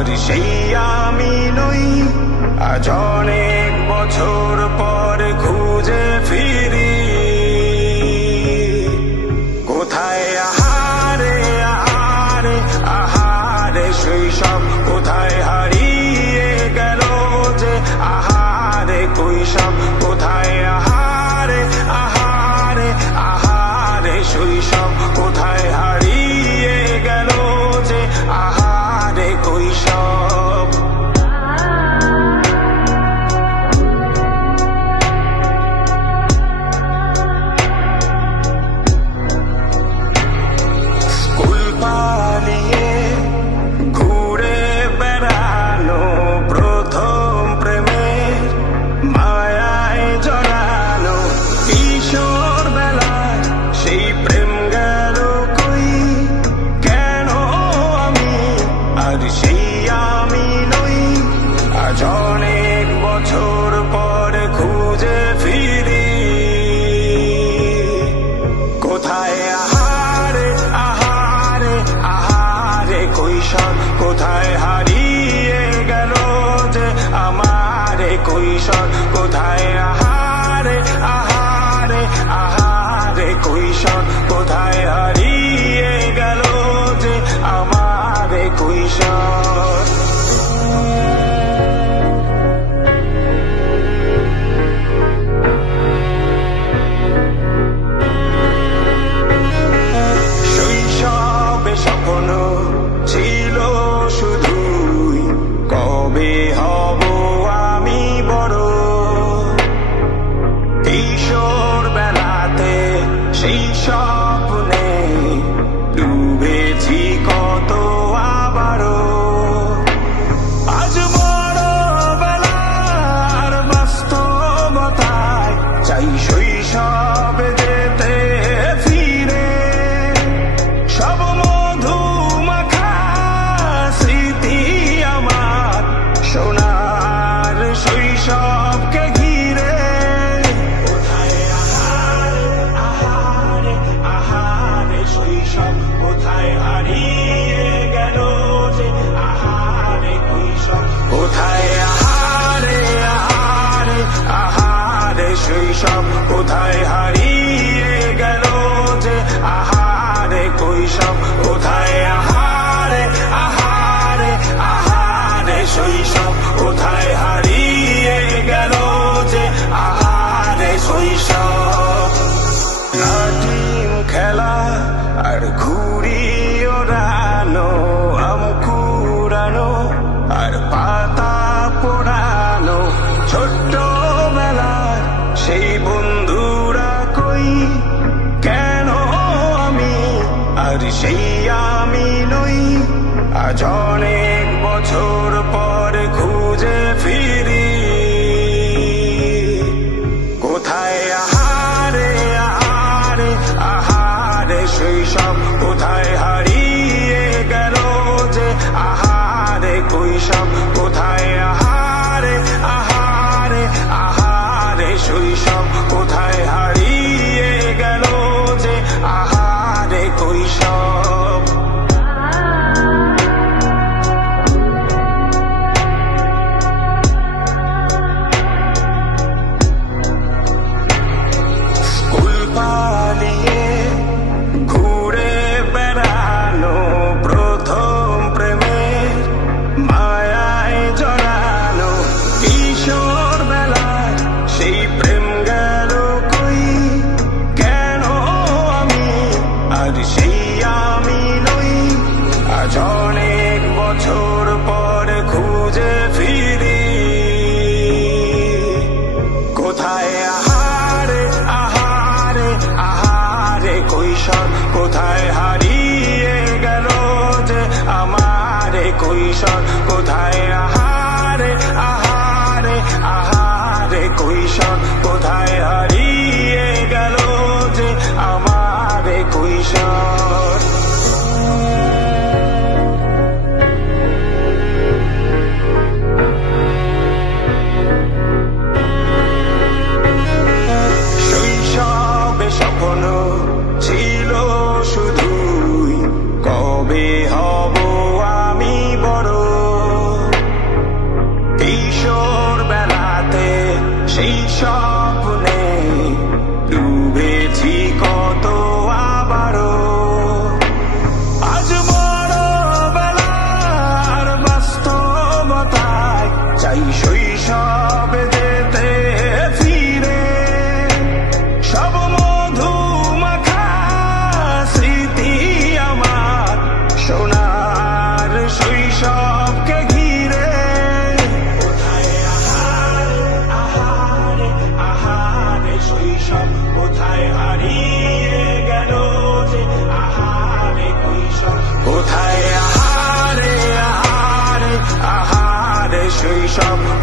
আর সেই আমি নই। আজ অনেক বছর পর খুঁজে ফিরি কোথায় আহারে আহারে আহারে শৈশব, কোথায় হারিয়ে গেল যে আহারে কৈশব, কোথায় আহারে আহারে আহারে শৈশব, কোথায় হারিয়ে গেল যে আহারে কৈশব। স্কুল পালিয়ে ঘুরে বেড়ানো, প্রথম প্রেমের মায়ায় জড়ানো, কিশোর বেলায় সেই প্রেম গেল কই, কেন আমি আর সেই আমি নই। আজ অনেক বছর পর খুঁজে ফিরি কোথায় আহারে আহারে আহারে কৈশোর, কোথায় হারিয়ে গেল যে আমারে কৈশোর, কোথায় আহারে আহারে আহারে কৈশোর, কোথায় হারিয়ে গেল যে আমারে কৈশোর। শৈশবে স্বপ্ন ছিল শুধুই কবে হব আমি বড়, কিশোর বেলাতে সেই স্বপ্নে ডুবেছি কত আবারও। আজ বড় বেলার বাস্তবতায় চাই শৈশবে যেতে ফিরে, সব মধুমাখা স্মৃতি আমার সোনার শৈশবকে ঘিরে। কোথায় আহারে আহারে আহারে শৈশব, কোথায় হারিয়ে গেল যে আহারে কৈশোর, কোথায় আহারে আহারে আহারে শৈশব, কোথায় হারিয়ে গেল যে আহারে কৈশোর, কোথায় আহারে আহারে আহারে শৈশব, কোথায় হারিয়ে গেল যে আহারে শৈশব। নাটিম খেলা আর ঘুড়ি ওড়ানো, আম কুড়ানো আর পাতা পোড়ানো, ছোট্ট বেলার সেই বন্ধুরা কই, কেন আমি আর সেই আমি নই। আজ অনেক বছর পর খুঁজে ফিরি কোথায় আহারে আহারে আহারে শৈশব, কোথায় হারিয়ে গেল যে আহারে কৈশোর, কোথায় আহারে আহারে আহারে শৈশব, কোথায় হারিয়ে গেল যে আহারে কৈশোর। স্কুল পালিয়ে ঘুরে বেড়ানো, প্রথম প্রেমের মায়ায় জড়ানো, কিশোর বেলায় সেই প্রেম গেল কই, কেন আমি আর সেই আমি নই। আজ অনেক বছর পর খুঁজে ফিরি কোথায় আহারে আহারে আহারে কৈশোর, কোথায় হারিয়ে গেল যে আমারে কৈশোর, কোথায় আহারে আহারে আহারে কৈশোর, কোথায় হারিয়ে গেল যে আমারে কৈশোর। শৈশবে স্বপ্ন ছিল শুধুই কবে হব আমি বড়, শৈশব